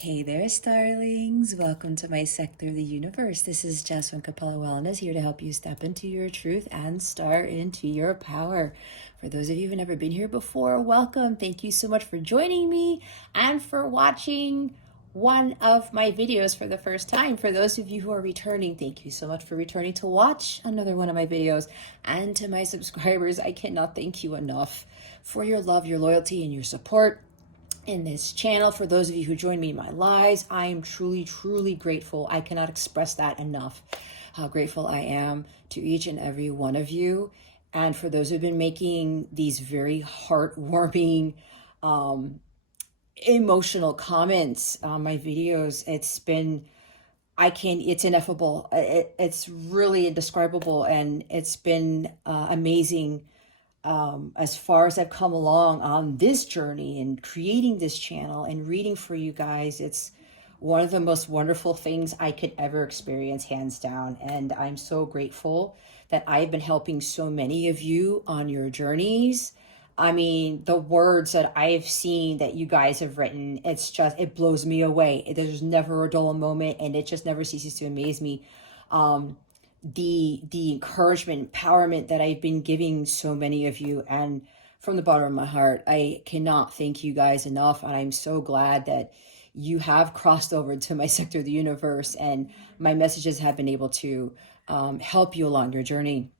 Hey there, starlings. Welcome to my sector of the universe. This is Jasmine Capella Wellness, here to help you step into your truth and star into your power. For those of you who've never been here before, welcome. Thank you so much for joining me and for watching one of my videos for the first time. For those of you who are returning, thank you so much for returning to watch another one of my videos. And to my subscribers, I cannot thank you enough for your love, your loyalty, and your support in this channel. For those of you who join me in my lives, I am truly grateful. I cannot express that enough, how grateful I am to each and every one of you. And for those who've been making these very heartwarming, emotional comments on my videos, it's ineffable. It's really indescribable, and it's been amazing. As far as I've come along on this journey and creating this channel and reading for you guys, it's one of the most wonderful things I could ever experience, hands down. And I'm so grateful that I've been helping so many of you on your journeys. I mean, the words that I've seen that you guys have written, it blows me away. There's never a dull moment, and it just never ceases to amaze me. The encouragement, empowerment that I've been giving so many of you, and from the bottom of my heart, I cannot thank you guys enough. And I'm so glad that you have crossed over to my sector of the universe, and my messages have been able to help you along your journey.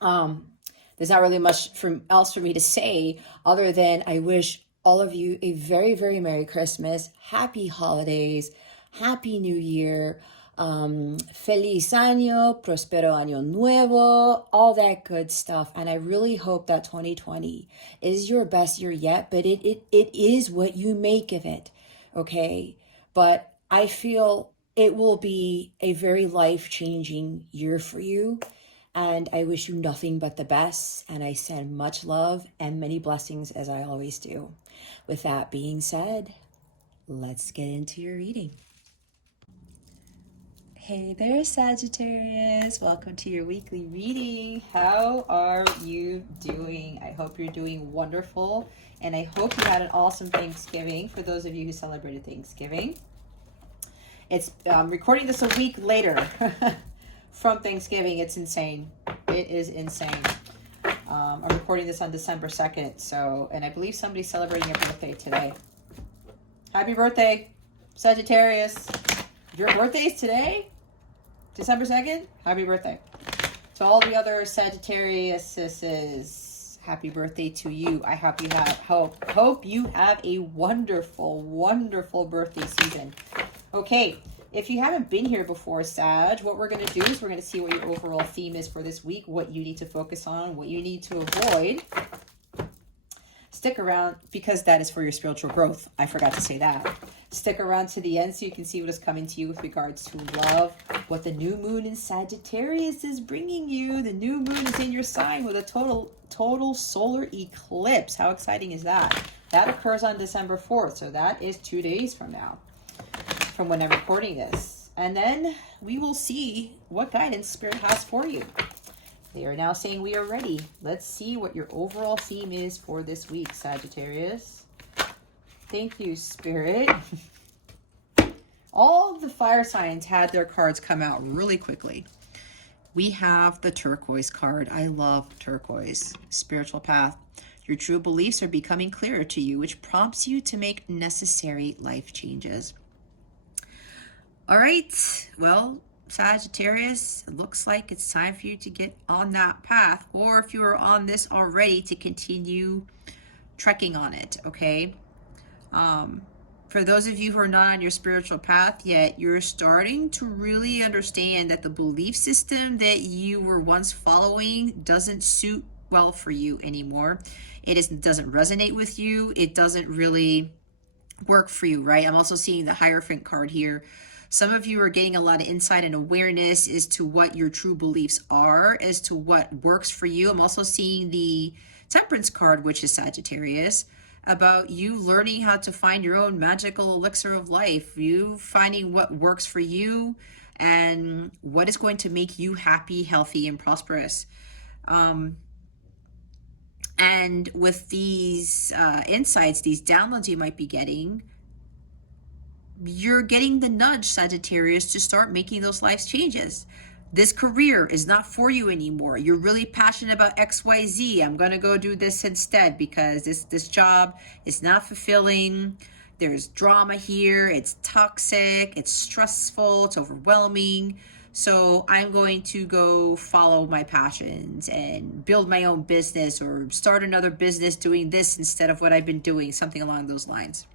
There's not really much else for me to say other than I wish all of you a very Merry Christmas, Happy Holidays, Happy New Year. Feliz año, prospero año nuevo, all that good stuff. And I really hope that 2020 is your best year yet, but it is what you make of it, okay? But I feel it will be a very life-changing year for you, and I wish you nothing but the best, and I send much love and many blessings, as I always do. With that being said, let's get into your reading. Hey there, Sagittarius. Welcome to your weekly reading. How are you doing? I hope you're doing wonderful, and I hope you had an awesome Thanksgiving. For those of you who celebrated Thanksgiving, I'm recording this a week later from Thanksgiving. It's insane. It is insane. I'm recording this on December 2nd, and I believe somebody's celebrating your birthday today. Happy birthday, Sagittarius. Your birthday's today? December 2nd? Happy birthday. To all the other Sagittariuses, happy birthday to you. I hope you have a wonderful birthday season. Okay, if you haven't been here before, Sag, what we're going to do is we're going to see what your overall theme is for this week, what you need to focus on, what you need to avoid. Stick around, because that is for your spiritual growth. I forgot to say that. Stick around to the end so you can see what is coming to you with regards to love, what the new moon in Sagittarius is bringing you. The new moon is in your sign with a total solar eclipse. How exciting is that? That occurs on December 4th, so that is 2 days from now, from when I'm recording this. And then we will see what guidance Spirit has for you. They are now saying we are ready. Let's see what your overall theme is for this week, Sagittarius. Thank you, Spirit. All of the fire signs had their cards come out really quickly. We have the turquoise card. I love turquoise. Spiritual path. Your true beliefs are becoming clearer to you, which prompts you to make necessary life changes. All right. Well, Sagittarius, it looks like it's time for you to get on that path, or if you are on this already, to continue trekking on it, okay? For those of you who are not on your spiritual path yet, you're starting to really understand that the belief system that you were once following doesn't suit well for you anymore. Doesn't resonate with you. It doesn't really work for you, right? I'm also seeing the Hierophant card here. Some of you are getting a lot of insight and awareness as to what your true beliefs are, as to what works for you. I'm also seeing the Temperance card, which is Sagittarius, about you learning how to find your own magical elixir of life, you finding what works for you and what is going to make you happy, healthy, and prosperous. And with these insights, these downloads you might be getting, you're getting the nudge, Sagittarius, to start making those life changes. This career is not for you anymore. You're really passionate about XYZ. I'm going to go do this instead because this job is not fulfilling. There's drama here. It's toxic. It's stressful. It's overwhelming. So I'm going to go follow my passions and build my own business or start another business doing this instead of what I've been doing, something along those lines.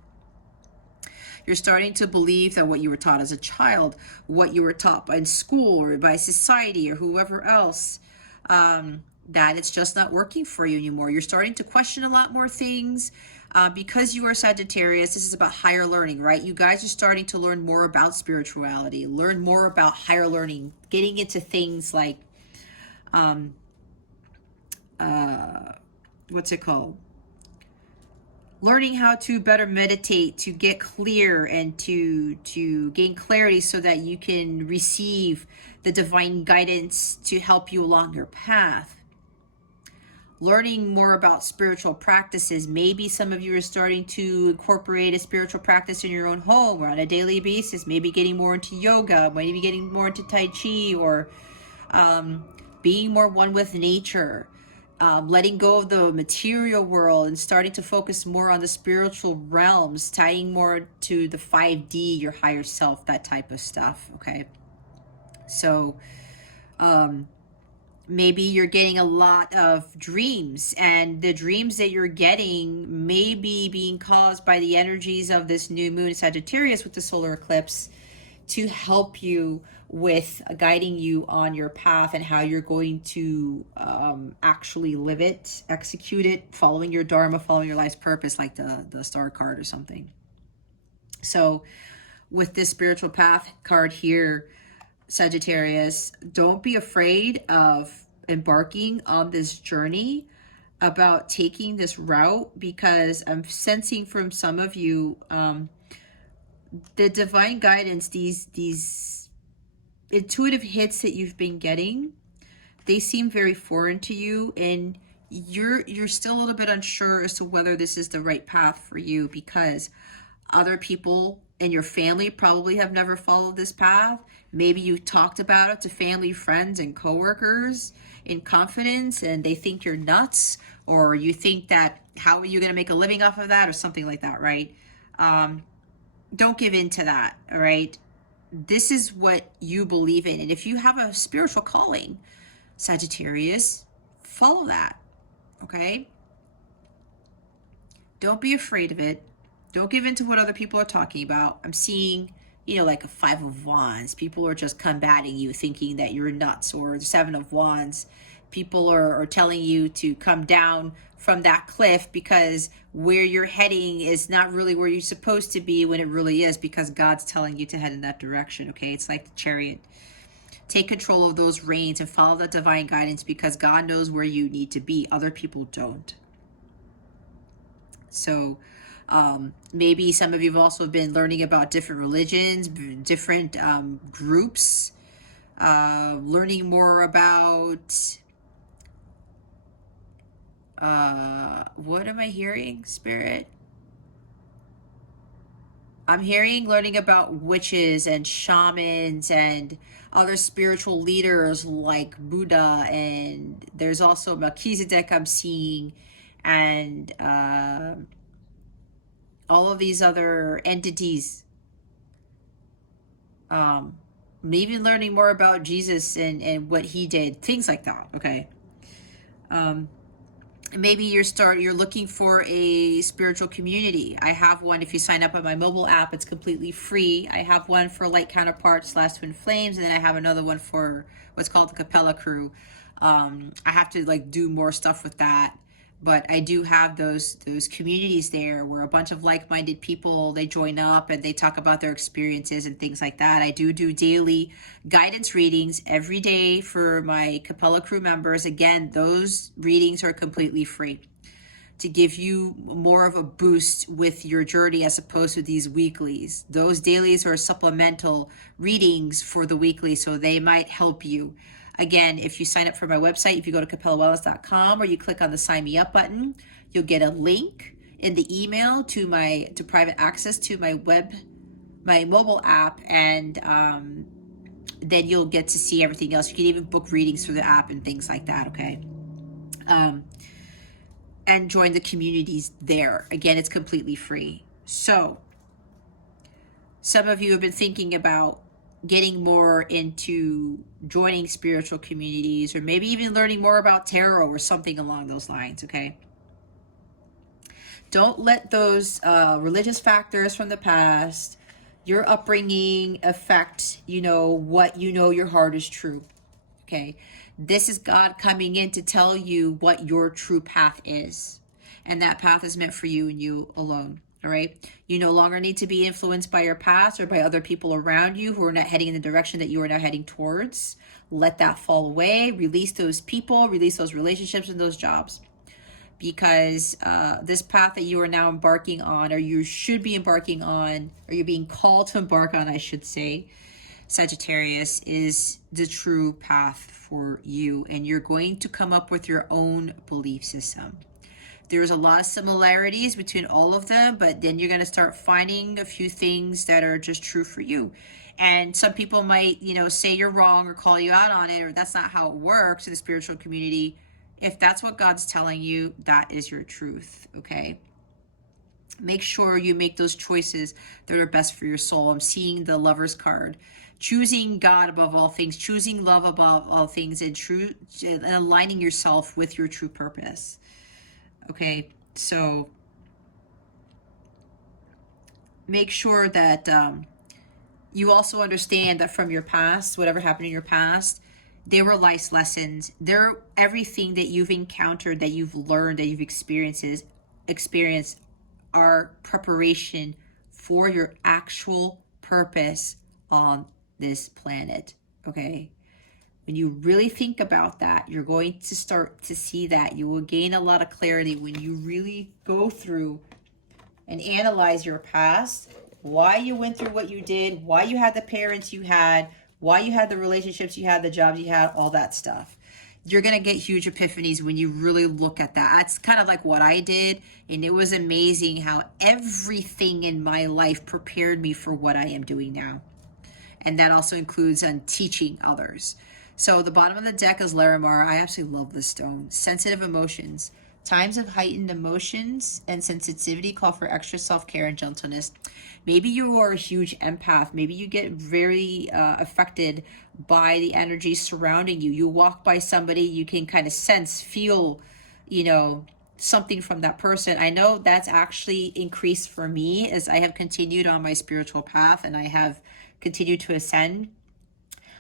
You're starting to believe that what you were taught as a child, what you were taught in school or by society or whoever else, that it's just not working for you anymore. You're starting to question a lot more things. Because you are Sagittarius, this is about higher learning, right? You guys are starting to learn more about spirituality, learn more about higher learning, getting into things like, what's it called? Learning how to better meditate, to get clear and to gain clarity so that you can receive the divine guidance to help you along your path. Learning more about spiritual practices. Maybe some of you are starting to incorporate a spiritual practice in your own home or on a daily basis. Maybe getting more into yoga, maybe getting more into Tai Chi, or being more one with nature. Letting go of the material world and starting to focus more on the spiritual realms, tying more to the 5D, your higher self, that type of stuff, okay? So maybe you're getting a lot of dreams, and the dreams that you're getting may be being caused by the energies of this new moon Sagittarius with the solar eclipse to help you with guiding you on your path and how you're going to actually live it, execute it, following your dharma, following your life's purpose, like the star card or something. So with this spiritual path card here, Sagittarius, don't be afraid of embarking on this journey about taking this route, because I'm sensing from some of you the divine guidance, these intuitive hits that you've been getting, they seem very foreign to you, and you're still a little bit unsure as to whether this is the right path for you, because other people in your family probably have never followed this path. Maybe you talked about it to family, friends, and coworkers in confidence, and they think you're nuts, or you think that how are you going to make a living off of that, or something like that, right? Don't give in to that, all right? This is what you believe in. And if you have a spiritual calling, Sagittarius, follow that, okay? Don't be afraid of it. Don't give in to what other people are talking about. I'm seeing, you know, like a 5 of Wands. People are just combating you, thinking that you're nuts, or the 7 of Wands. People are telling you to come down from that cliff because where you're heading is not really where you're supposed to be, when it really is, because God's telling you to head in that direction, okay? It's like the Chariot. Take control of those reins and follow the divine guidance, because God knows where you need to be. Other people don't. So maybe some of you have also been learning about different religions, different groups, learning more about what am I hearing, Spirit? I'm hearing learning about witches and shamans and other spiritual leaders like Buddha, and there's also Melchizedek I'm seeing, and all of these other entities. Maybe learning more about Jesus and what he did, things like that, okay? Maybe you're looking for a spiritual community. I have one. If you sign up on my mobile app, it's completely free. I have one for Light Counterpart / Twin Flames, and then I have another one for what's called the Capella Crew. I have to like do more stuff with that, but I do have those communities there where a bunch of like-minded people, they join up and they talk about their experiences and things like that. I do daily guidance readings every day for my Capella Crew members. Again, those readings are completely free to give you more of a boost with your journey as opposed to these weeklies. Those dailies are supplemental readings for the weekly, so they might help you. Again, if you sign up for my website, if you go to capellawellness.com or you click on the sign me up button, you'll get a link in the email to private access to my my mobile app, and then you'll get to see everything else. You can even book readings through the app and things like that, okay? And join the communities there. Again, it's completely free. So some of you have been thinking about getting more into joining spiritual communities, or maybe even learning more about tarot or something along those lines, okay? Don't let those religious factors from the past, your upbringing, affect, what your heart is true, okay? This is God coming in to tell you what your true path is. And that path is meant for you and you alone. All right. You no longer need to be influenced by your past or by other people around you who are not heading in the direction that you are now heading towards. Let that fall away. Release those people, release those relationships and those jobs. Because this path that you are now embarking on, or you should be embarking on, or you're being called to embark on, I should say, Sagittarius, is the true path for you. And you're going to come up with your own belief system. There's a lot of similarities between all of them, but then you're going to start finding a few things that are just true for you. And some people might, say you're wrong or call you out on it, or that's not how it works in the spiritual community. If that's what God's telling you, that is your truth, okay? Make sure you make those choices that are best for your soul. I'm seeing the Lover's card. Choosing God above all things, choosing love above all things, and aligning yourself with your true purpose. Okay, so make sure that you also understand that from your past, whatever happened in your past, there were life's lessons. They're everything that you've encountered, that you've learned, that you've experienced are preparation for your actual purpose on this planet, okay? When you really think about that, you're going to start to see that. You will gain a lot of clarity when you really go through and analyze your past, why you went through what you did, why you had the parents you had, why you had the relationships you had, the jobs you had, all that stuff. You're going to get huge epiphanies when you really look at that. That's kind of like what I did. And it was amazing how everything in my life prepared me for what I am doing now. And that also includes teaching others. So the bottom of the deck is Larimar. I absolutely love this stone. Sensitive emotions. Times of heightened emotions and sensitivity call for extra self-care and gentleness. Maybe you are a huge empath. Maybe you get very affected by the energy surrounding you. You walk by somebody, you can kind of sense, feel, something from that person. I know that's actually increased for me as I have continued on my spiritual path and I have continued to ascend.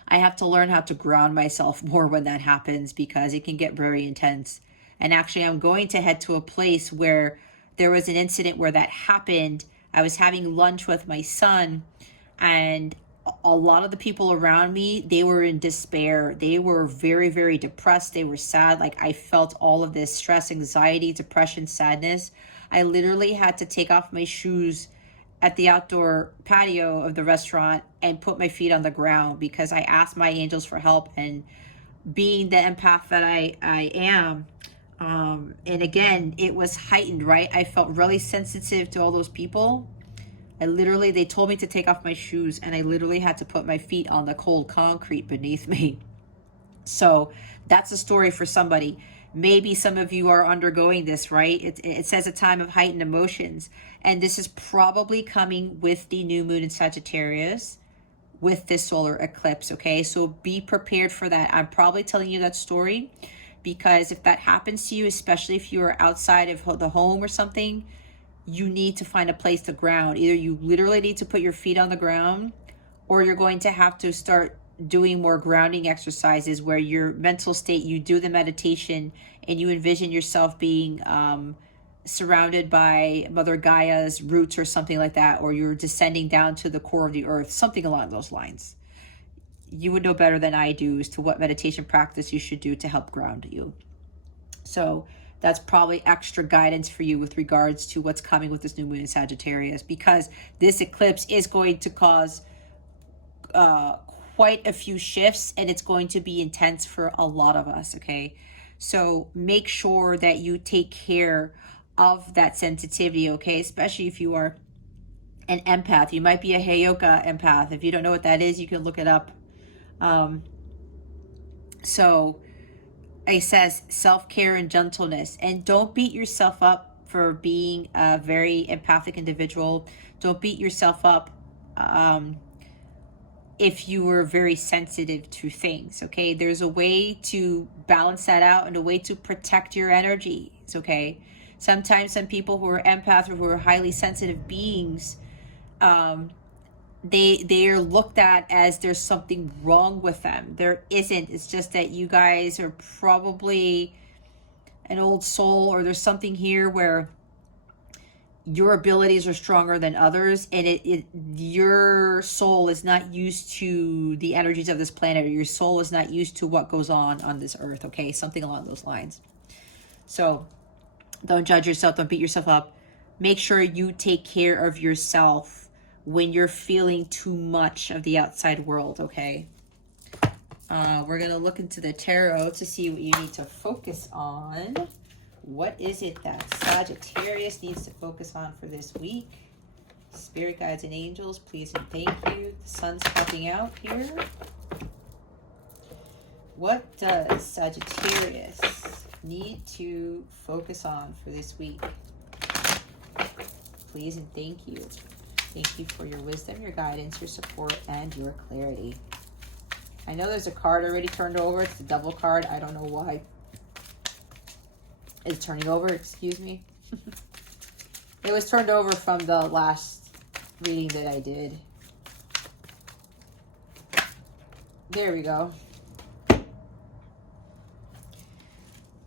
I have to learn how to ground myself more when that happens because it can get very intense. And actually, I'm going to head to a place where there was an incident where that happened. I was having lunch with my son, and a lot of the people around me, they were in despair. They were very, very depressed. They were sad. Like, I felt all of this stress, anxiety, depression, sadness. I literally had to take off my shoes at the outdoor patio of the restaurant and put my feet on the ground because I asked my angels for help. And being the empath that I am, and again, it was heightened, right? I felt really sensitive to all those people. They told me to take off my shoes, and I literally had to put my feet on the cold concrete beneath me. So that's a story for somebody. Maybe some of you are undergoing this, right? It says a time of heightened emotions. And this is probably coming with the new moon in Sagittarius, with this solar eclipse, okay? So be prepared for that. I'm probably telling you that story because if that happens to you, especially if you are outside of the home or something, you need to find a place to ground. Either you literally need to put your feet on the ground, or you're going to have to start doing more grounding exercises where your mental state, you do the meditation and you envision yourself being surrounded by Mother Gaia's roots or something like that, or you're descending down to the core of the earth, something along those lines. You would know better than I do as to what meditation practice you should do to help ground you. So that's probably extra guidance for you with regards to what's coming with this new moon in Sagittarius, because this eclipse is going to cause quite a few shifts, and it's going to be intense for a lot of us, okay? So make sure that you take care of that sensitivity, okay? Especially if you are an empath. You might be a Heyoka empath. If you don't know what that is, you can look it up. So it says self-care and gentleness. And don't beat yourself up for being a very empathic individual. Don't beat yourself up if you were very sensitive to things, okay? There's a way to balance that out and a way to protect your energies, okay? Sometimes some people who are empaths or who are highly sensitive beings, they are looked at as there's something wrong with them. There isn't. It's just that you guys are probably an old soul, or there's something here where your abilities are stronger than others, and your soul is not used to the energies of this planet, or your soul is not used to what goes on this earth, okay? Something along those lines. So don't judge yourself. Don't beat yourself up. Make sure you take care of yourself when you're feeling too much of the outside world, okay? We're going to look into the tarot to see what you need to focus on. What is it that Sagittarius needs to focus on for this week? Spirit guides and angels, please and thank you. The sun's helping out here. What does Sagittarius need to focus on for this week? Please and thank you. Thank you for your wisdom, your guidance, your support, and your clarity. I know there's a card already turned over. It's the Devil card. I don't know why it's turning over. Excuse me. It was turned over from the last reading that I did. There we go.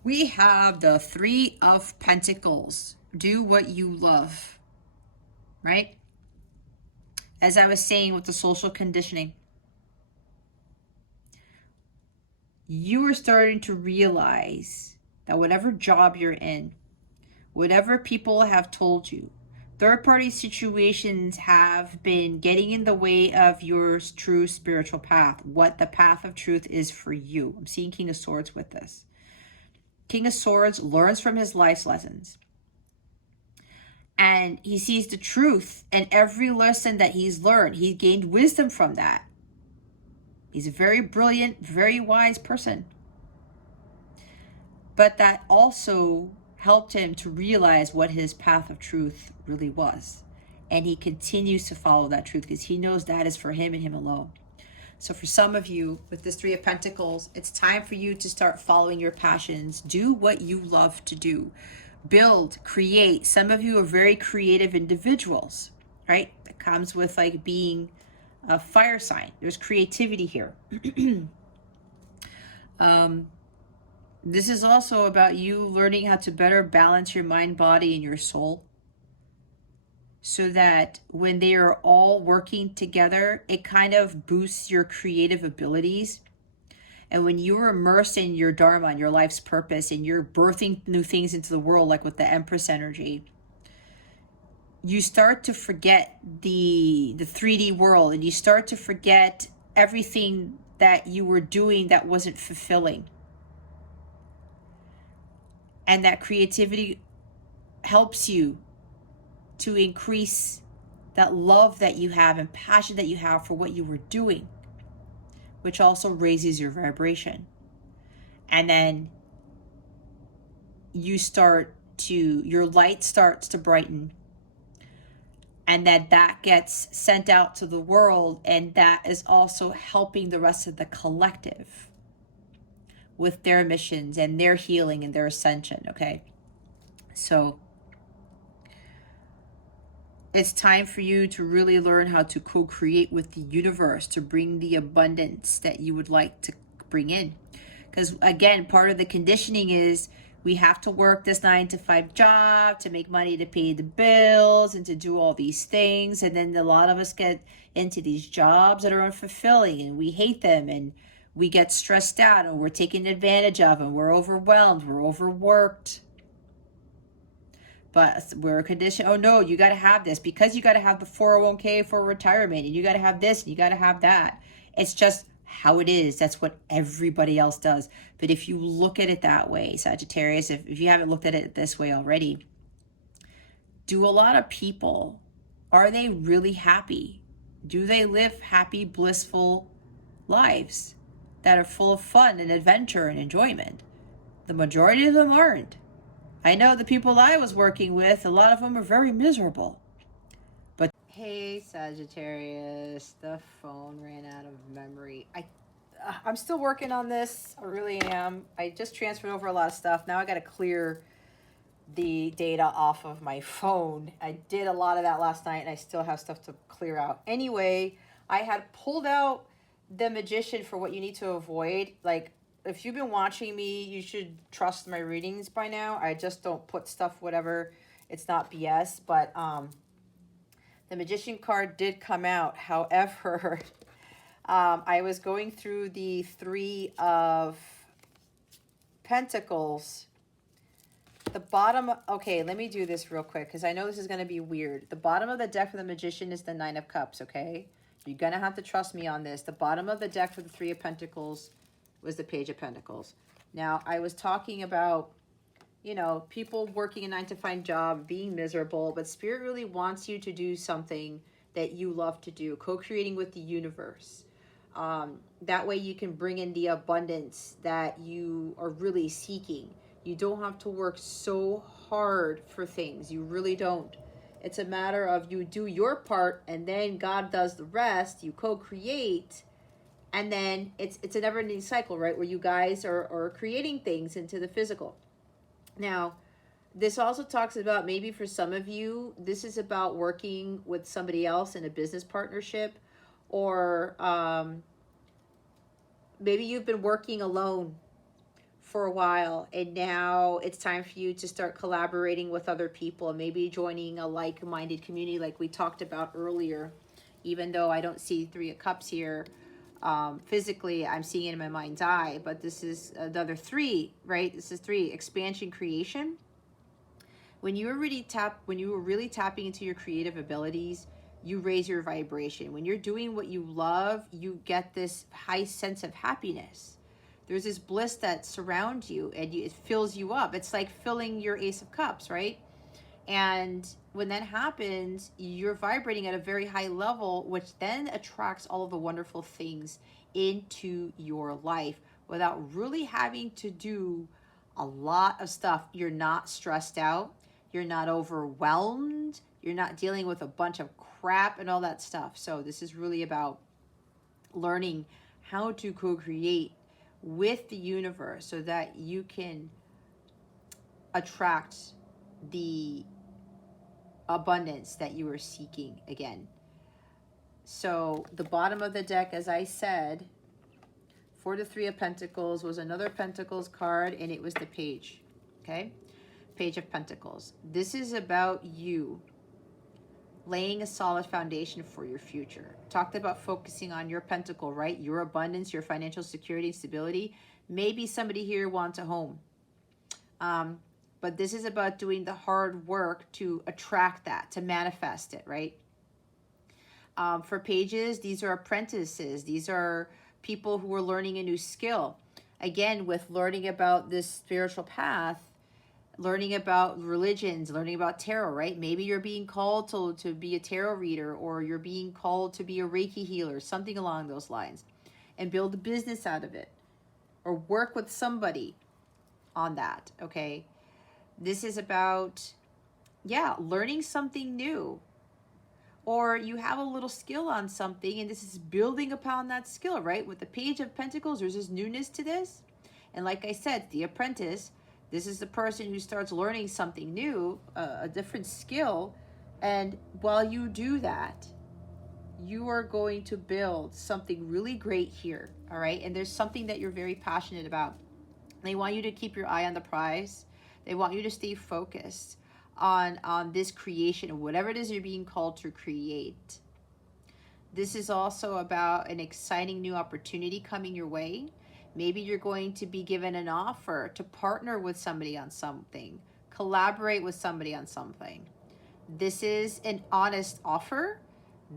We have the Three of Pentacles. Do what you love. Right? As I was saying with the social conditioning, you are starting to realize that whatever job you're in, whatever people have told you, third-party situations have been getting in the way of your true spiritual path, what the path of truth is for you. I'm seeing King of Swords with this. King of Swords learns from his life's lessons. And he sees the truth in every lesson that he's learned. He gained wisdom from that. He's a very brilliant, very wise person. But that also helped him to realize what his path of truth really was. And he continues to follow that truth because he knows that is for him and him alone. So for some of you, with this Three of Pentacles, it's time for you to start following your passions. Do what you love to do. Build, create. Some of you are very creative individuals, right? It comes with like being a fire sign. There's creativity here. This is also about you learning how to better balance your mind, body, and your soul, so that when they are all working together, it kind of boosts your creative abilities. And when you're immersed in your dharma and your life's purpose, and you're birthing new things into the world, like with the Empress energy, you start to forget the 3D world, and you start to forget everything that you were doing that wasn't fulfilling. And that creativity helps you to increase that love that you have and passion that you have for what you were doing, which also raises your vibration. And then your light starts to brighten, and that gets sent out to the world, and that is also helping the rest of the collective with their missions and their healing and their ascension, okay? So it's time for you to really learn how to co-create with the universe to bring the abundance that you would like to bring in. Because again, part of the conditioning is we have to work this 9-to-5 job to make money to pay the bills and to do all these things. And then a lot of us get into these jobs that are unfulfilling, and we hate them, and we get stressed out, and we're taken advantage of, and we're overwhelmed, we're overworked. But we're conditioned, oh no, you got to have this because you got to have the 401k for retirement, and you got to have this, and you got to have that. It's just how it is. That's what everybody else does. But if you look at it that way, Sagittarius, if you haven't looked at it this way already, do a lot of people Are they really happy? Do they live happy, blissful lives that are full of fun and adventure and enjoyment? The majority of them aren't. I know the people I was working with, a lot of them are very miserable. But hey, Sagittarius, the phone ran out of memory. I'm still working on this. I really am. I just transferred over a lot of stuff. Now I got to clear the data off of my phone. I did a lot of that last night, and I still have stuff to clear out. Anyway, I had pulled out the Magician for what you need to avoid. Like, if you've been watching me, you should trust my readings by now. I just don't put stuff, whatever. It's not BS, but the Magician card did come out. However, I was going through the Three of Pentacles. The bottom, okay, let me do this real quick because I know this is going to be weird. The bottom of the deck for the Magician is the Nine of Cups, okay? You're going to have to trust me on this. The bottom of the deck for the Three of Pentacles was the Page of Pentacles. Now, I was talking about, you know, people working a 9-to-5 job, being miserable, but Spirit really wants you to do something that you love to do, co-creating with the universe. That way you can bring in the abundance that you are really seeking. You don't have to work so hard for things. You really don't. It's a matter of you do your part and then God does the rest. You co-create, and then it's a never-ending cycle, right? Where you guys are creating things into the physical. Now, this also talks about, maybe for some of you, this is about working with somebody else in a business partnership, or maybe you've been working alone for a while, and now it's time for you to start collaborating with other people, and maybe joining a like-minded community like we talked about earlier. Even though I don't see Three of Cups here physically, I'm seeing it in my mind's eye, but this is another three, right? This is three: expansion, creation. When you were really tapping into your creative abilities, you raise your vibration. When you're doing what you love, you get this high sense of happiness. There's this bliss that surrounds you, and it fills you up. It's like filling your Ace of Cups, right? And when that happens, you're vibrating at a very high level, which then attracts all of the wonderful things into your life without really having to do a lot of stuff. You're not stressed out. You're not overwhelmed. You're not dealing with a bunch of crap and all that stuff. So this is really about learning how to co-create with the universe so that you can attract the abundance that you are seeking again. So the bottom of the deck, as I said, for the Three of Pentacles was another Pentacles card, and it was the Page, okay? Page of Pentacles. This is about you laying a solid foundation for your future. Talked about focusing on your pentacle, right? Your abundance, your financial security, stability. Maybe somebody here wants a home. But this is about doing the hard work to attract that, to manifest it, right? For Pages, these are apprentices. These are people who are learning a new skill. Again, with learning about this spiritual path, learning about religions, learning about tarot, right? Maybe you're being called to be a tarot reader, or you're being called to be a Reiki healer, something along those lines, and build a business out of it, or work with somebody on that, okay? This is about, yeah, learning something new, or you have a little skill on something, and this is building upon that skill, right? With the Page of Pentacles, there's this newness to this. And like I said, the apprentice, this is the person who starts learning something new, a different skill. And while you do that, you are going to build something really great here, all right? And there's something that you're very passionate about. They want you to keep your eye on the prize. They want you to stay focused on this creation, whatever it is you're being called to create. This is also about an exciting new opportunity coming your way. Maybe you're going to be given an offer to partner with somebody on something, collaborate with somebody on something. This is an honest offer.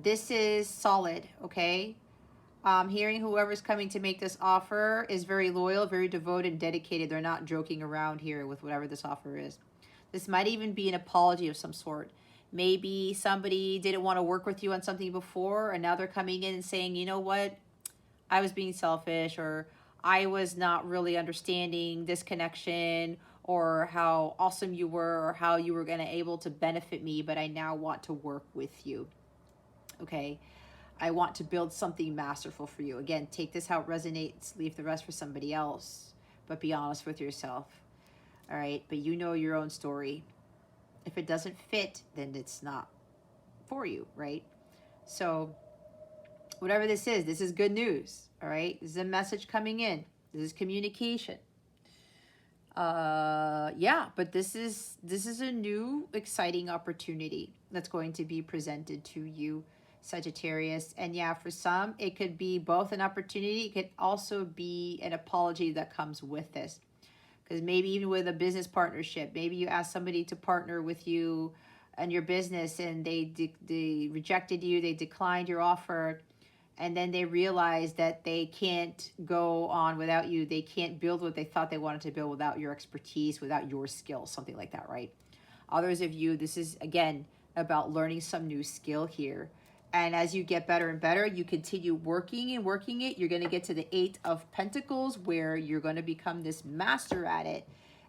This is solid, okay? Hearing whoever's coming to make this offer is very loyal, very devoted, and dedicated. They're not joking around here with whatever this offer is. This might even be an apology of some sort. Maybe somebody didn't want to work with you on something before, and now they're coming in and saying, you know what, I was being selfish, or I was not really understanding this connection, or how awesome you were, or how you were going to able to benefit me, but I now want to work with you. Okay. I want to build something masterful for you. Again, take this how it resonates, leave the rest for somebody else, but be honest with yourself. All right. But you know your own story. If it doesn't fit, then it's not for you, right? So whatever this is good news. All right. This is a message coming in. This is communication. Yeah, but this is a new exciting opportunity that's going to be presented to you, Sagittarius. And yeah, for some it could be both an opportunity, it could also be an apology that comes with this, because maybe even with a business partnership, maybe you ask somebody to partner with you and your business, and they rejected you, they declined your offer, and then they realize that they can't go on without you. They can't build what they thought they wanted to build without your expertise, without your skills, something like that, right? Others of you, this is, again, about learning some new skill here. And as you get better and better, you continue working and working it. You're going to get to the 8 of Pentacles, where you're going to become this master at it.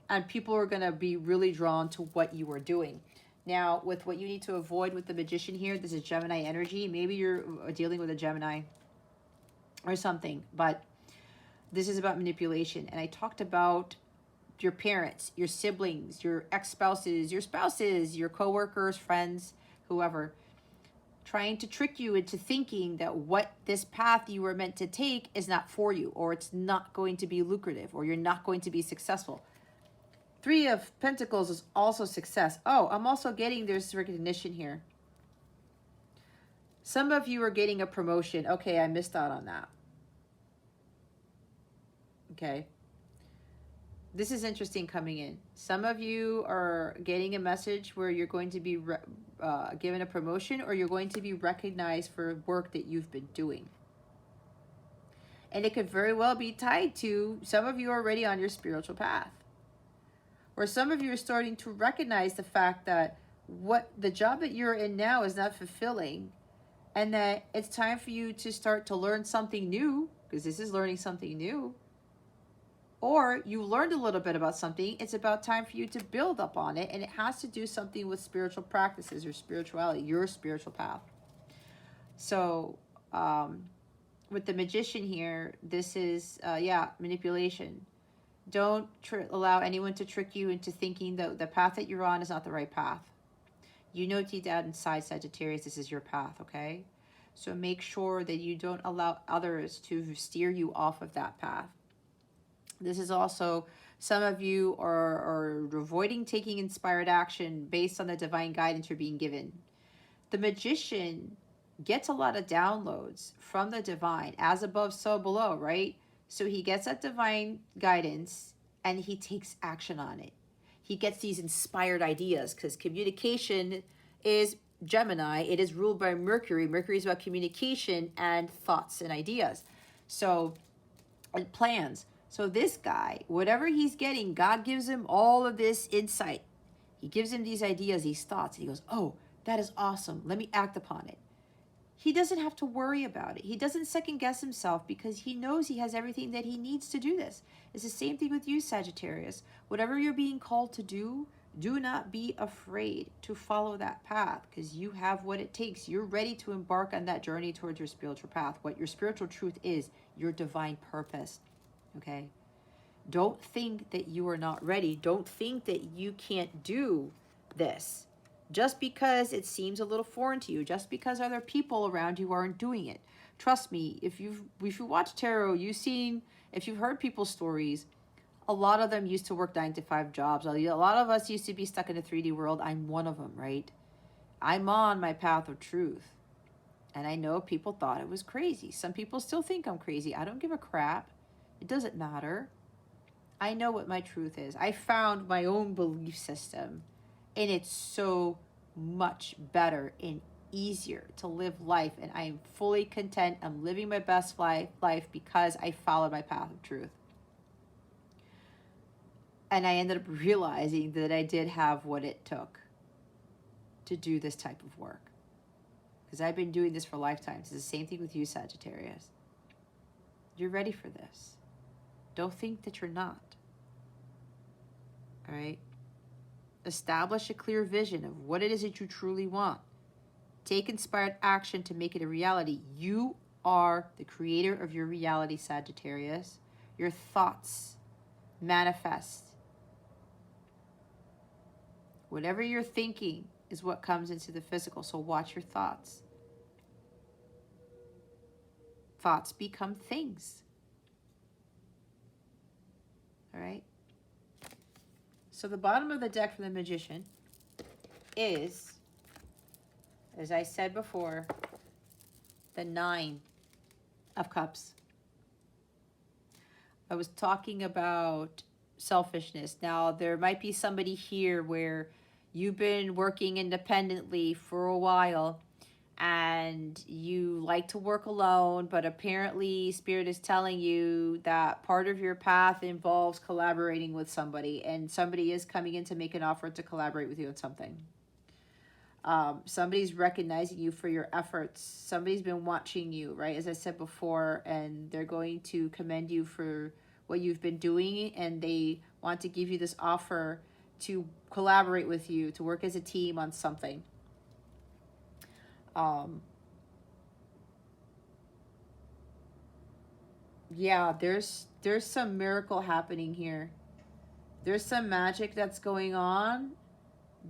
And people are going to be really drawn to what you are doing. Now, with what you need to avoid with the Magician here, this is Gemini energy. Maybe you're dealing with a Gemini or something, but this is about manipulation. And I talked about your parents, your siblings, your ex-spouses, your spouses, your co-workers, friends, whoever, trying to trick you into thinking that what this path you were meant to take is not for you, or it's not going to be lucrative, or you're not going to be successful. 3 of Pentacles is also success. Oh, I'm also getting there's recognition here. Some of you are getting a promotion. Okay, I missed out on that. Okay. This is interesting coming in. Some of you are getting a message where you're going to be given a promotion, or you're going to be recognized for work that you've been doing. And it could very well be tied to some of you are already on your spiritual path. Or some of you are starting to recognize the fact that what the job that you're in now is not fulfilling, and that it's time for you to start to learn something new, because this is learning something new. Or you learned a little bit about something, it's about time for you to build up on it, and it has to do something with spiritual practices or spirituality, your spiritual path. So with the Magician here, this is, manipulation. Don't allow anyone to trick you into thinking that the path that you're on is not the right path. You know deep down inside, Sagittarius, this is your path, okay? So make sure that you don't allow others to steer you off of that path. This is also, some of you are avoiding taking inspired action based on the divine guidance you're being given. The Magician gets a lot of downloads from the divine, as above, so below, right? So he gets that divine guidance and he takes action on it. He gets these inspired ideas, because communication is Gemini. It is ruled by Mercury. Mercury is about communication and thoughts and ideas. So, and plans. So this guy, whatever he's getting, God gives him all of this insight. He gives him these ideas, these thoughts, and he goes, oh, that is awesome. Let me act upon it. He doesn't have to worry about it. He doesn't second guess himself, because he knows he has everything that he needs to do this. It's the same thing with you, Sagittarius. Whatever you're being called to do not be afraid to follow that path, because you have what it takes. You're ready to embark on that journey towards your spiritual path. What your spiritual truth is, your divine purpose. Okay? Don't think that you are not ready. Don't think that you can't do this. Just because it seems a little foreign to you, just because other people around you aren't doing it. Trust me, if you watch tarot, if you've heard people's stories, a lot of them used to work 9-to-5 jobs. A lot of us used to be stuck in a 3D world. I'm one of them, right? I'm on my path of truth. And I know people thought it was crazy. Some people still think I'm crazy. I don't give a crap. It doesn't matter. I know what my truth is. I found my own belief system. And it's so much better and easier to live life. And I am fully content. I'm living my best life because I followed my path of truth. And I ended up realizing that I did have what it took to do this type of work. Because I've been doing this for lifetimes. It's the same thing with you, Sagittarius. You're ready for this. Don't think that you're not. All right? Establish a clear vision of what it is that you truly want. Take inspired action to make it a reality. You are the creator of your reality, Sagittarius. Your thoughts manifest. Whatever you're thinking is what comes into the physical. So watch your thoughts. Thoughts become things. All right? So the bottom of the deck for the Magician is, as I said before, the 9 of Cups. I was talking about selfishness. Now, there might be somebody here where you've been working independently for a while and you like to work alone, but apparently Spirit is telling you that part of your path involves collaborating with somebody, and somebody is coming in to make an offer to collaborate with you on something. Somebody's recognizing you for your efforts. Somebody's been watching you, right? As I said before, and they're going to commend you for what you've been doing, and they want to give you this offer to collaborate with you, to work as a team on something. Yeah, there's some miracle happening here. There's some magic that's going on.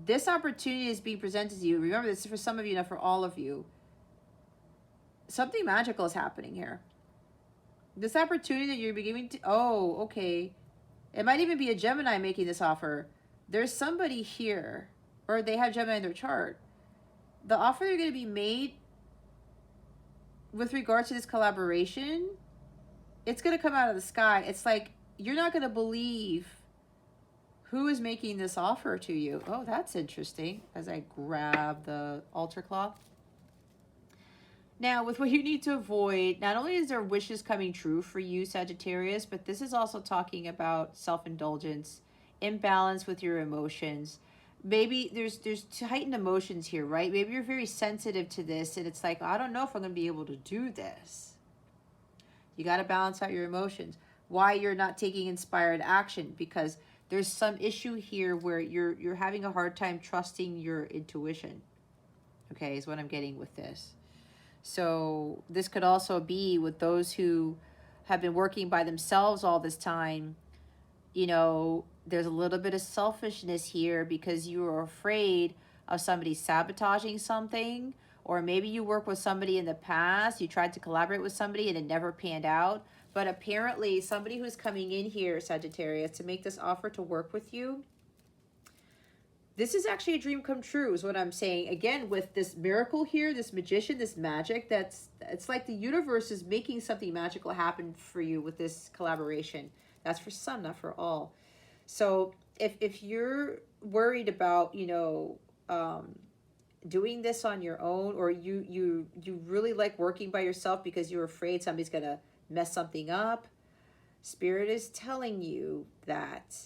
This opportunity is being presented to you. Remember, this is for some of you, not for all of you. Something magical is happening here. This opportunity that you're beginning to... Oh, okay. It might even be a Gemini making this offer. There's somebody here, or they have Gemini in their chart. The offer they're going to be made with regards to this collaboration, it's going to come out of the sky. It's like, you're not going to believe who is making this offer to you. Oh, that's interesting. As I grab the altar cloth. Now, with what you need to avoid, not only is there wishes coming true for you, Sagittarius, but this is also talking about self-indulgence, imbalance with your emotions. Maybe there's heightened emotions here, right? Maybe you're very sensitive to this, and it's like, I don't know if I'm going to be able to do this. You got to balance out your emotions. Why you're not taking inspired action? Because there's some issue here where you're having a hard time trusting your intuition. Okay, is what I'm getting with this. So this could also be with those who have been working by themselves all this time. You know, there's a little bit of selfishness here because you are afraid of somebody sabotaging something, or maybe you work with somebody in the past, you tried to collaborate with somebody and it never panned out. But apparently somebody who's coming in here, Sagittarius, to make this offer to work with you, this is actually a dream come true is what I'm saying. Again, with this miracle here, this magician, this magic, it's like the universe is making something magical happen for you with this collaboration. That's for some, not for all. So if you're worried about, you know, doing this on your own, or you really like working by yourself because you're afraid somebody's going to mess something up, Spirit is telling you that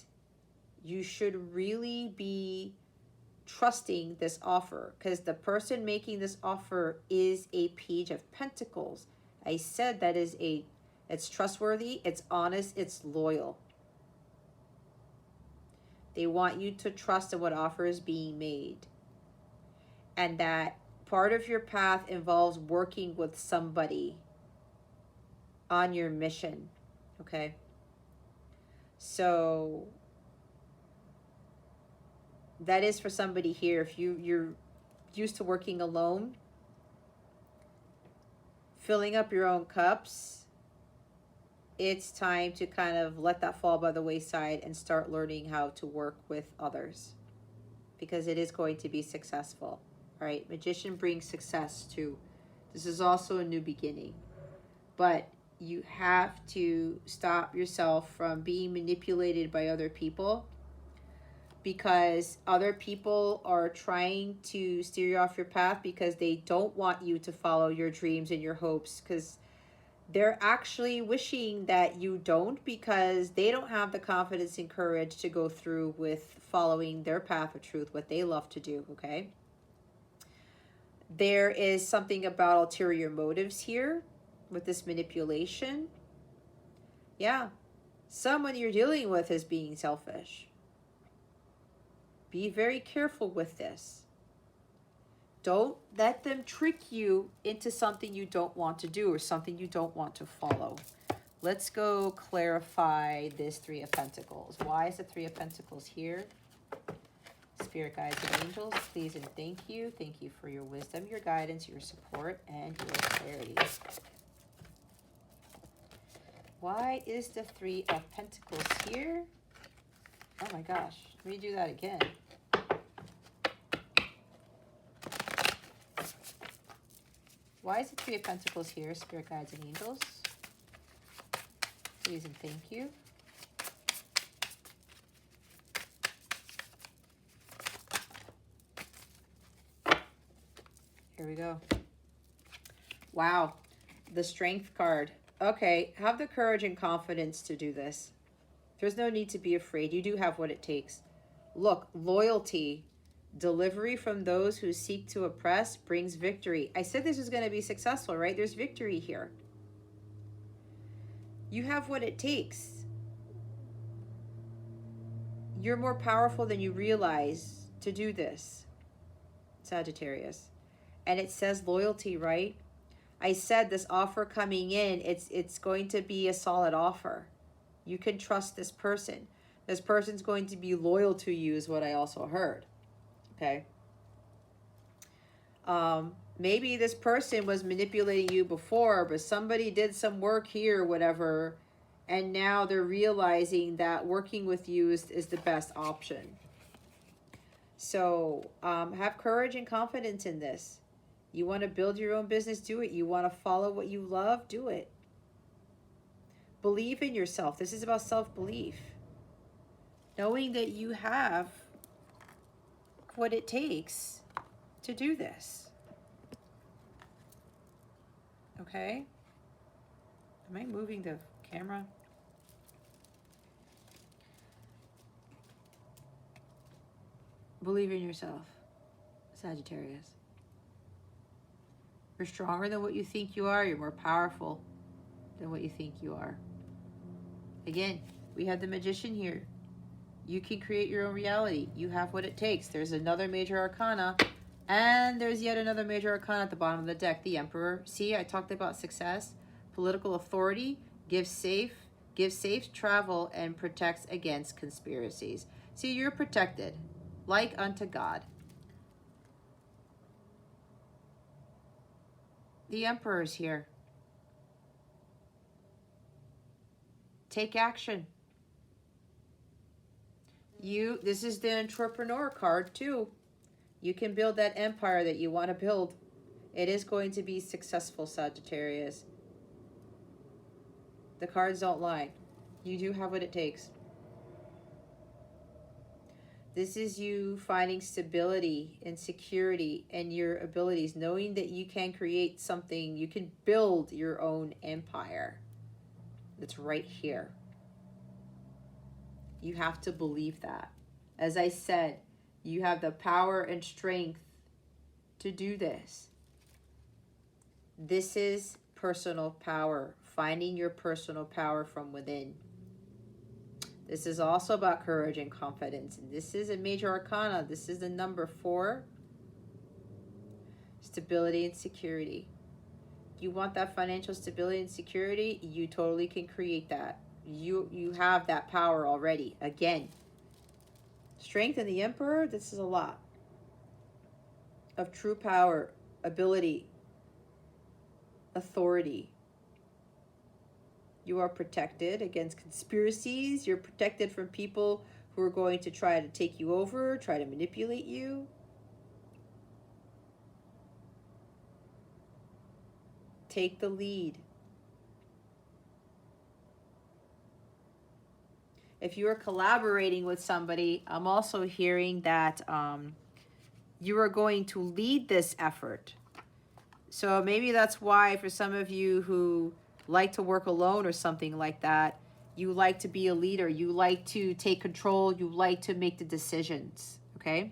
you should really be trusting this offer, because the person making this offer is a Page of Pentacles. I said that it's trustworthy, it's honest, it's loyal. They want you to trust in what offer is being made. And that part of your path involves working with somebody on your mission. Okay? So that is for somebody here. If you're used to working alone, filling up your own cups, it's time to kind of let that fall by the wayside and start learning how to work with others, because it is going to be successful. All right, Magician brings success too. This is also a new beginning, but you have to stop yourself from being manipulated by other people, because other people are trying to steer you off your path because they don't want you to follow your dreams and your hopes, because they're actually wishing that you don't, because they don't have the confidence and courage to go through with following their path of truth, what they love to do, okay? There is something about ulterior motives here with this manipulation. Yeah. Someone you're dealing with is being selfish. Be very careful with this. Don't let them trick you into something you don't want to do or something you don't want to follow. Let's go clarify this Three of Pentacles. Why is the Three of Pentacles here? Spirit guides and angels, please and thank you. Thank you for your wisdom, your guidance, your support, and your clarity. Why is the Three of Pentacles here? Oh my gosh, let me do that again. Why is the Three of Pentacles here, Spirit guides and angels? Please and thank you. Here we go. Wow, the Strength card. Okay, have the courage and confidence to do this. There's no need to be afraid. You do have what it takes. Look, loyalty, delivery from those who seek to oppress brings victory. I said this was going to be successful, right? There's victory here. You have what it takes. You're more powerful than you realize to do this, Sagittarius. And it says loyalty, right? I said this offer coming in, it's going to be a solid offer. You can trust this person. This person's going to be loyal to you is what I also heard. Okay. Maybe this person was manipulating you before, but somebody did some work here, whatever, and now they're realizing that working with you is the best option. So have courage and confidence in this. You want to build your own business, do it. You want to follow what you love, do it. Believe in yourself. This is about self-belief. Knowing that you have what it takes to do this. Okay? Am I moving the camera? Believe in yourself, Sagittarius. You're stronger than what you think you are. You're more powerful than what you think you are. Again, we have the Magician here. You can create your own reality. You have what it takes. There's another major arcana, and there's yet another major arcana at the bottom of the deck, the Emperor. See, I talked about success, political authority, gives safe travel, and protects against conspiracies. See, you're protected, like unto God. The Emperor is here. Take action. This is the entrepreneur card too. You can build that empire that you want to build. It is going to be successful, Sagittarius. The cards don't lie. You do have what it takes. This is you finding stability and security in your abilities, knowing that you can create something, you can build your own empire. That's right here. You have to believe that. As I said, you have the power and strength to do this. This is personal power, finding your personal power from within. This is also about courage and confidence. And this is a major arcana. This is the number 4. Stability and security. You want that financial stability and security, you totally can create that. You have that power already. Again, strength in the Emperor, this is a lot of true power, ability, authority. You are protected against conspiracies. You're protected from people who are going to try to take you over, try to manipulate you. Take the lead. If you are collaborating with somebody, I'm also hearing that you are going to lead this effort. So maybe that's why for some of you who like to work alone or something like that, you like to be a leader, you like to take control, you like to make the decisions, okay?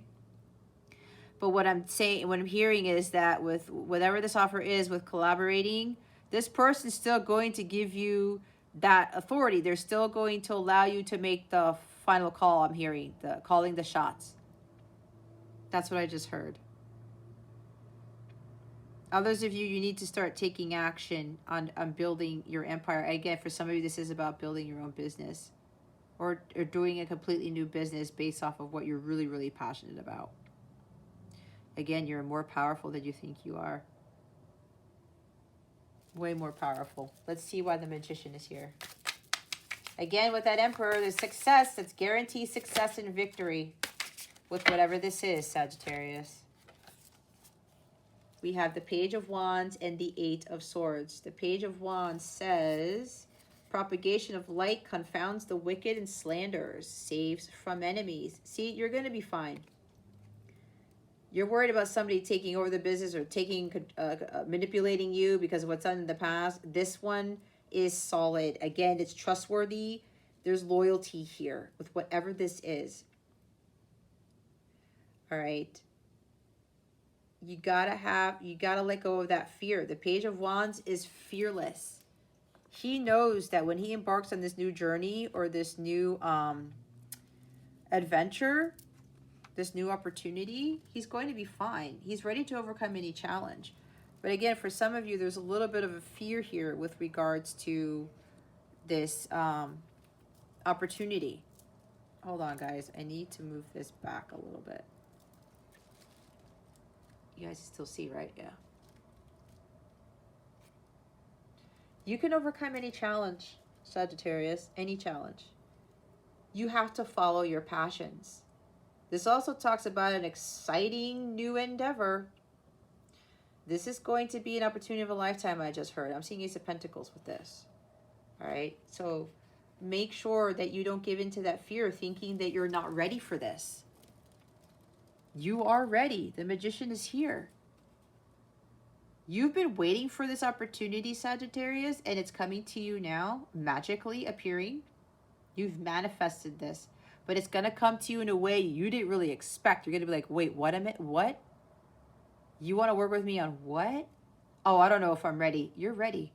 But what I'm saying, what I'm hearing is that with whatever this offer is, with collaborating, this person's still going to give you that authority. They're still going to allow you to make the final call. I'm hearing the calling the shots. That's what I just heard. Others of you, you need to start taking action on building your empire. Again, for some of you, this is about building your own business, or doing a completely new business based off of what you're really, really passionate about. Again, you're more powerful than you think you are. Way more powerful. Let's see why the Magician is here. Again, with that Emperor, there's success. That's guaranteed success and victory with whatever this is, Sagittarius. We have the Page of Wands and the Eight of Swords. The Page of Wands says, propagation of light confounds the wicked and slanderers, saves from enemies. See, you're going to be fine. You're worried about somebody taking over the business or manipulating you because of what's done in the past. This one is solid. Again, it's trustworthy. There's loyalty here with whatever this is. All right. You gotta let go of that fear. The Page of Wands is fearless. He knows that when he embarks on this new journey or this new adventure, this new opportunity, he's going to be fine. He's ready to overcome any challenge. But again, for some of you, there's a little bit of a fear here with regards to this opportunity. Hold on, guys. I need to move this back a little bit. You guys still see, right? Yeah. You can overcome any challenge, Sagittarius, any challenge. You have to follow your passions. This also talks about an exciting new endeavor. This is going to be an opportunity of a lifetime, I just heard. I'm seeing Ace of Pentacles with this. All right? So make sure that you don't give into that fear thinking that you're not ready for this. You are ready. The Magician is here. You've been waiting for this opportunity, Sagittarius, and it's coming to you now, magically appearing. You've manifested this. But it's going to come to you in a way you didn't really expect. You're going to be like, wait, what? What? You want to work with me on what? Oh, I don't know if I'm ready. You're ready.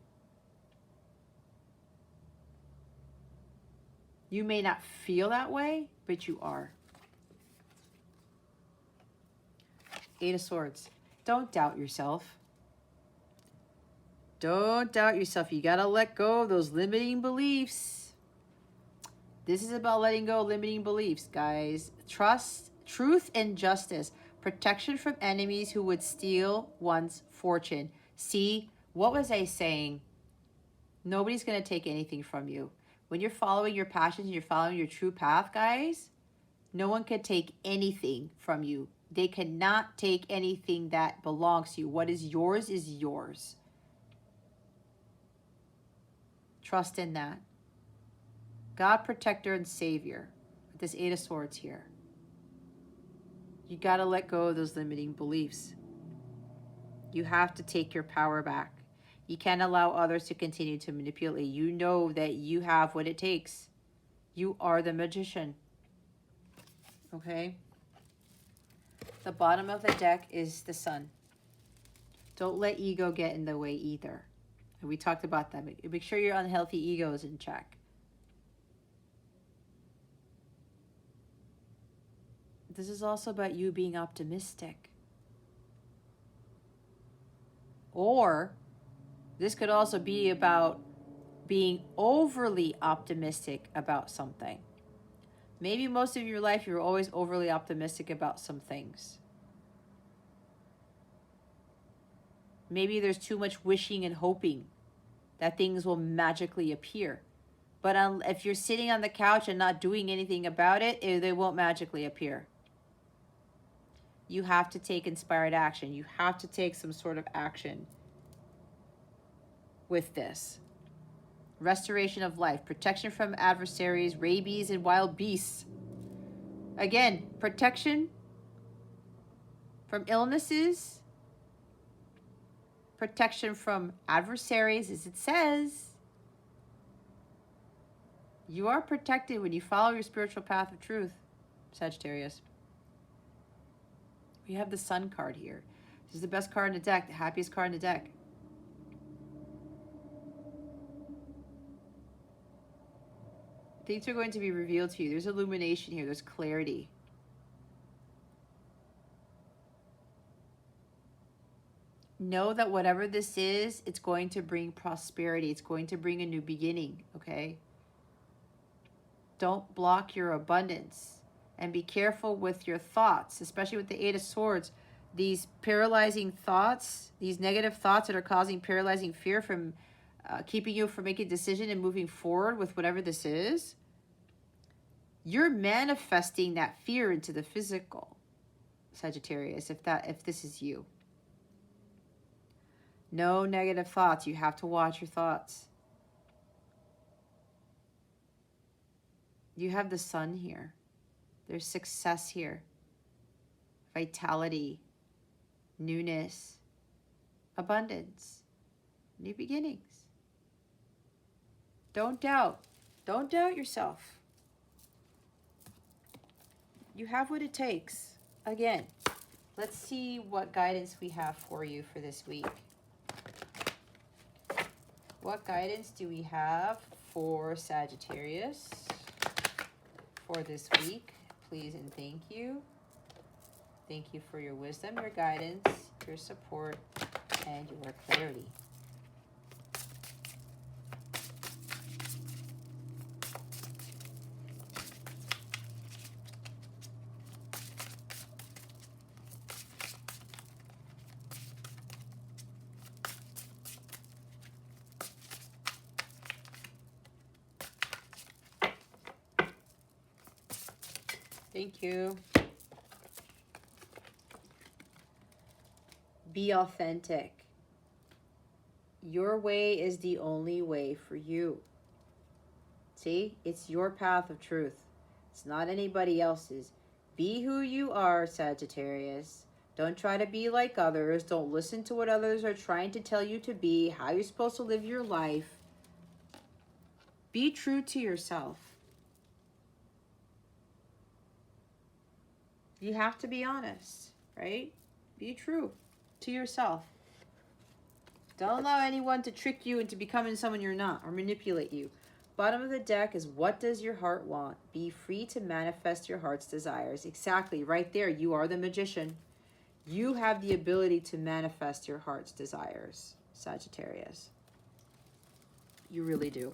You may not feel that way, but you are. Eight of Swords. Don't doubt yourself. Don't doubt yourself. You got to let go of those limiting beliefs. This is about letting go of limiting beliefs, guys. Trust, truth, and justice. Protection from enemies who would steal one's fortune. See, what was I saying? Nobody's going to take anything from you. When you're following your passions and you're following your true path, guys, no one can take anything from you. They cannot take anything that belongs to you. What is yours is yours. Trust in that. God, protector, and savior. With this Eight of Swords here. You got to let go of those limiting beliefs. You have to take your power back. You can't allow others to continue to manipulate. You know that you have what it takes. You are the Magician. Okay? The bottom of the deck is the Sun. Don't let ego get in the way either. And we talked about that. Make sure your unhealthy ego is in check. This is also about you being optimistic. Or this could also be about being overly optimistic about something. Maybe most of your life you're always overly optimistic about some things. Maybe there's too much wishing and hoping that things will magically appear. But if you're sitting on the couch and not doing anything about it, they won't magically appear. You have to take inspired action. You have to take some sort of action with this. Restoration of life, protection from adversaries, rabies, and wild beasts. Again, protection from illnesses, protection from adversaries, as it says. You are protected when you follow your spiritual path of truth, Sagittarius. We have the Sun card here. This is the best card in the deck, the happiest card in the deck. Things are going to be revealed to you. There's illumination here. There's clarity. Know that whatever this is, it's going to bring prosperity. It's going to bring a new beginning, okay? Don't block your abundance. And be careful with your thoughts, especially with the Eight of Swords. These paralyzing thoughts, these negative thoughts that are causing paralyzing fear from keeping you from making a decision and moving forward with whatever this is. You're manifesting that fear into the physical, Sagittarius, if this is you. No negative thoughts. You have to watch your thoughts. You have the Sun here. There's success here. Vitality, newness, abundance, new beginnings. Don't doubt. Don't doubt yourself. You have what it takes. Again, let's see what guidance we have for you for this week. What guidance do we have for Sagittarius for this week? Please and thank you. Thank you for your wisdom, your guidance, your support, and your clarity. Thank you. Be authentic. Your way is the only way for you. See, it's your path of truth. It's not anybody else's. Be who you are, Sagittarius. Don't try to be like others. Don't listen to what others are trying to tell you to be, how you're supposed to live your life. Be true to yourself. You have to be honest, right? Be true to yourself. Don't allow anyone to trick you into becoming someone you're not or manipulate you. Bottom of the deck is, what does your heart want? Be free to manifest your heart's desires. Exactly, right there. You are the magician. You have the ability to manifest your heart's desires, Sagittarius. You really do.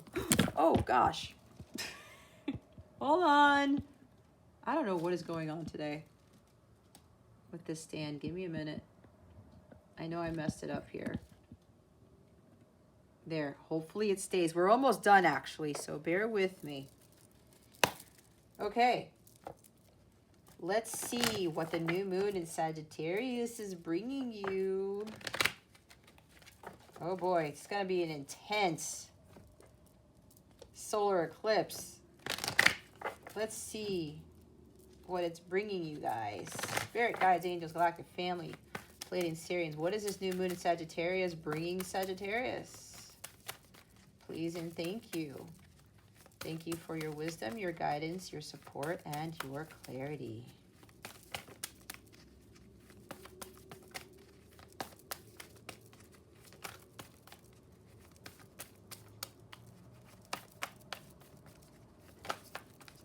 Oh, gosh. Hold on. I don't know what is going on today with this stand. Give me a minute. I know I messed it up here. There. Hopefully it stays. We're almost done, actually, so bear with me. Okay. Let's see what the new moon in Sagittarius is bringing you. Oh, boy. It's going to be an intense solar eclipse. Let's see what it's bringing you guys. Spirit guides, angels, galactic family, Pleiadian Sirians. What is this new moon in Sagittarius bringing Sagittarius? Please and thank you. Thank you for your wisdom, your guidance, your support, and your clarity.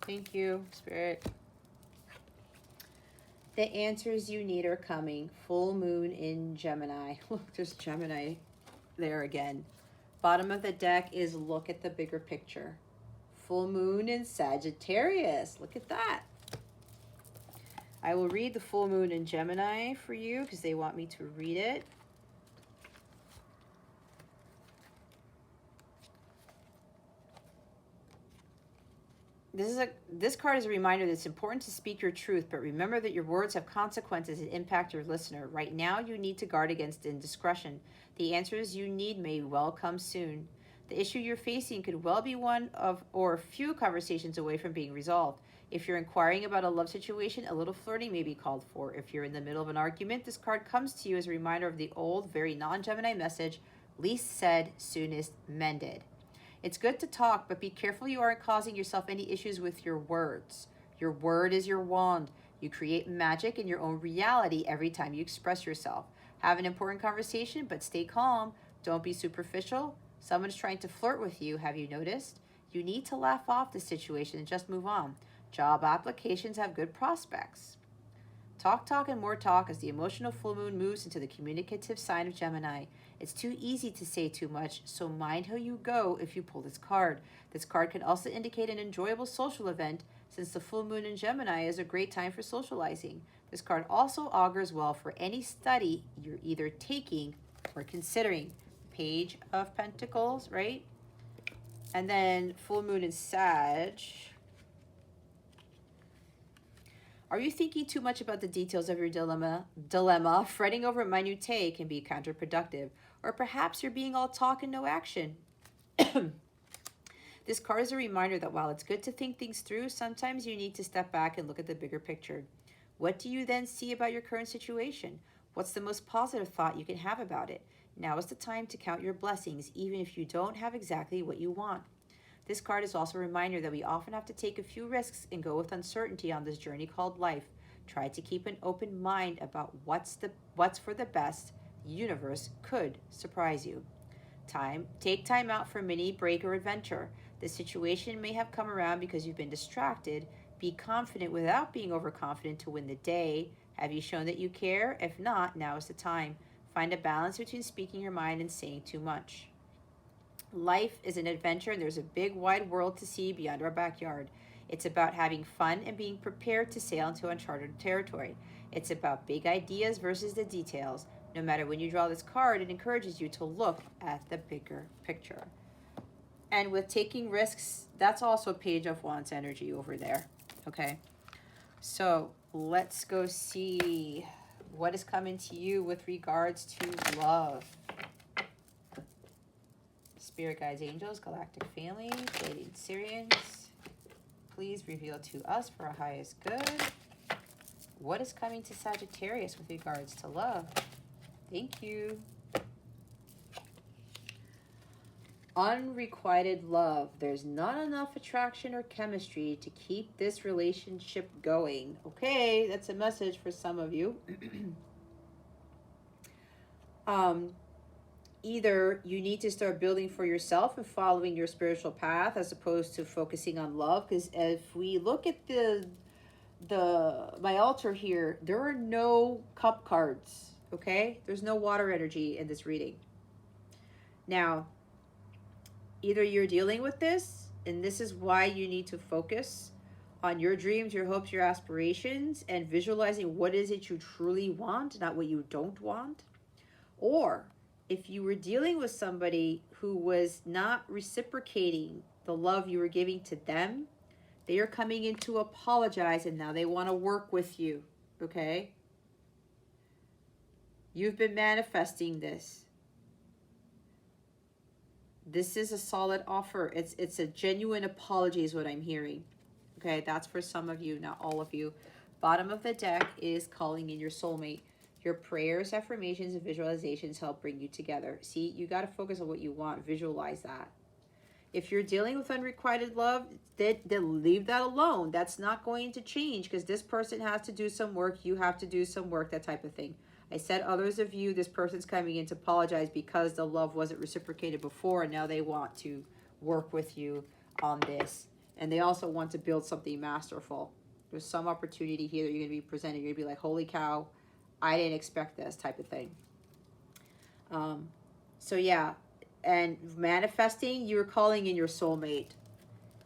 Thank you, Spirit. The answers you need are coming. Full moon in Gemini. Look, there's Gemini there again. Bottom of the deck is, look at the bigger picture. Full moon in Sagittarius. Look at that. I will read the full moon in Gemini for you because they want me to read it. This card is a reminder that it's important to speak your truth, but remember that your words have consequences that impact your listener. Right now, you need to guard against indiscretion. The answers you need may well come soon. The issue you're facing could well be one of or a few conversations away from being resolved. If you're inquiring about a love situation, a little flirting may be called for. If you're in the middle of an argument, this card comes to you as a reminder of the old, very non-Gemini message, least said, soonest mended. It's good to talk, but be careful you aren't causing yourself any issues with your words. Your word is your wand. You create magic in your own reality every time you express yourself. Have an important conversation, but stay calm. Don't be superficial. Someone's trying to flirt with you, have you noticed? You need to laugh off the situation and just move on. Job applications have good prospects. Talk, and more talk as the emotional full moon moves into the communicative sign of Gemini. It's too easy to say too much, so mind how you go if you pull this card. This card can also indicate an enjoyable social event, since the full moon in Gemini is a great time for socializing. This card also augurs well for any study you're either taking or considering. Page of Pentacles, right? And then full moon in Sag. Are you thinking too much about the details of your dilemma? Fretting over minutiae can be counterproductive. Or perhaps you're being all talk and no action. This card is a reminder that while it's good to think things through, sometimes you need to step back and look at the bigger picture. What do you then see about your current situation? What's the most positive thought you can have about it? Now is the time to count your blessings, even if you don't have exactly what you want. This card is also a reminder that we often have to take a few risks and go with uncertainty on this journey called life. Try to keep an open mind about what's for the best. The universe could surprise you. Take time out for a mini break or adventure. The situation may have come around because you've been distracted. Be confident without being overconfident to win the day. Have you shown that you care? If not, now is the time. Find a balance between speaking your mind and saying too much. Life is an adventure, and there's a big wide world to see beyond our backyard. It's about having fun and being prepared to sail into uncharted territory. It's about big ideas versus the details. No matter when you draw this card, it encourages you to look at the bigger picture. And with taking risks, that's also Page of Wands energy over there. Okay, so let's go see what is coming to you with regards to love. Spirit guides, angels, galactic family, Pleiadian Syrians, please reveal to us for our highest good. What is coming to Sagittarius with regards to love? Thank you. Unrequited love. There's not enough attraction or chemistry to keep this relationship going. Okay, that's a message for some of you. Either you need to start building for yourself and following your spiritual path as opposed to focusing on love. Because if we look at my altar here, there are no cup cards. Okay, there's no water energy in this reading. Now, either you're dealing with this, and this is why you need to focus on your dreams, your hopes, your aspirations, and visualizing what is it you truly want, not what you don't want. Or if you were dealing with somebody who was not reciprocating the love you were giving to them, they are coming in to apologize, and now they want to work with you, okay? You've been manifesting this. This is a solid offer. It's a genuine apology is what I'm hearing. Okay, that's for some of you, not all of you. Bottom of the deck is calling in your soulmate. Your prayers, affirmations, and visualizations help bring you together. See, you got to focus on what you want. Visualize that. If you're dealing with unrequited love, then leave that alone. That's not going to change because this person has to do some work. You have to do some work, that type of thing. I said others of you, this person's coming in to apologize because the love wasn't reciprocated before, and now they want to work with you on this. And they also want to build something masterful. There's some opportunity here that you're going to be presented. You're going to be like, holy cow, I didn't expect this, type of thing. So yeah, and manifesting, you were calling in your soulmate.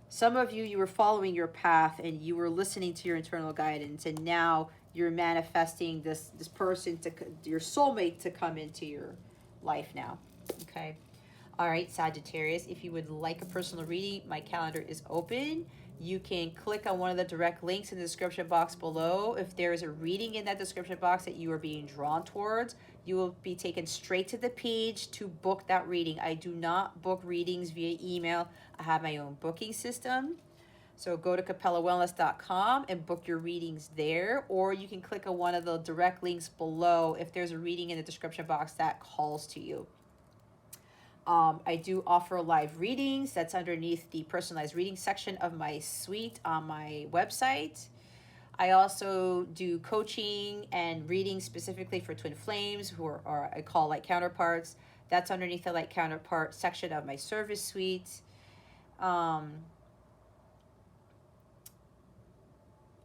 Some of you, you were following your path and you were listening to your internal guidance, and now you're manifesting this person, your soulmate, to come into your life now. Okay. All right, Sagittarius, if you would like a personal reading, my calendar is open. You can click on one of the direct links in the description box below. If there is a reading in that description box that you are being drawn towards, you will be taken straight to the page to book that reading. I do not book readings via email. I have my own booking system. So go to capellawellness.com and book your readings there, or you can click on one of the direct links below if there's a reading in the description box that calls to you. I do offer live readings. That's underneath the personalized reading section of my suite on my website. I also do coaching and reading specifically for twin flames, who are I call like counterparts. That's underneath the like counterpart section of my service suite. I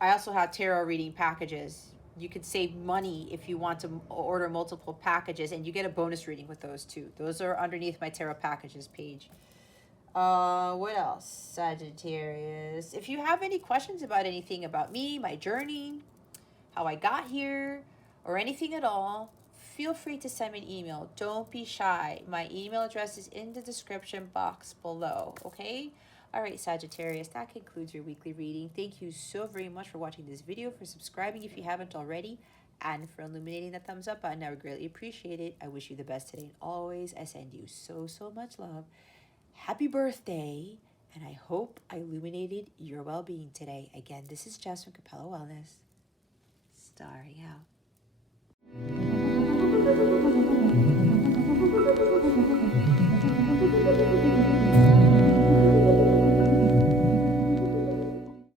also have tarot reading packages. You could save money if you want to order multiple packages, and you get a bonus reading with those too. Those are underneath my tarot packages page. What else? Sagittarius. If you have any questions about anything about me, my journey, how I got here, or anything at all, feel free to send me an email. Don't be shy. My email address is in the description box below, okay? All right, Sagittarius, that concludes your weekly reading. Thank you so very much for watching this video, for subscribing if you haven't already, and for illuminating that thumbs up button. I would greatly appreciate it. I wish you the best today and always. I send you so, so much love. Happy birthday, and I hope I illuminated your well-being today. Again, this is Jess from Capella Wellness, starring out.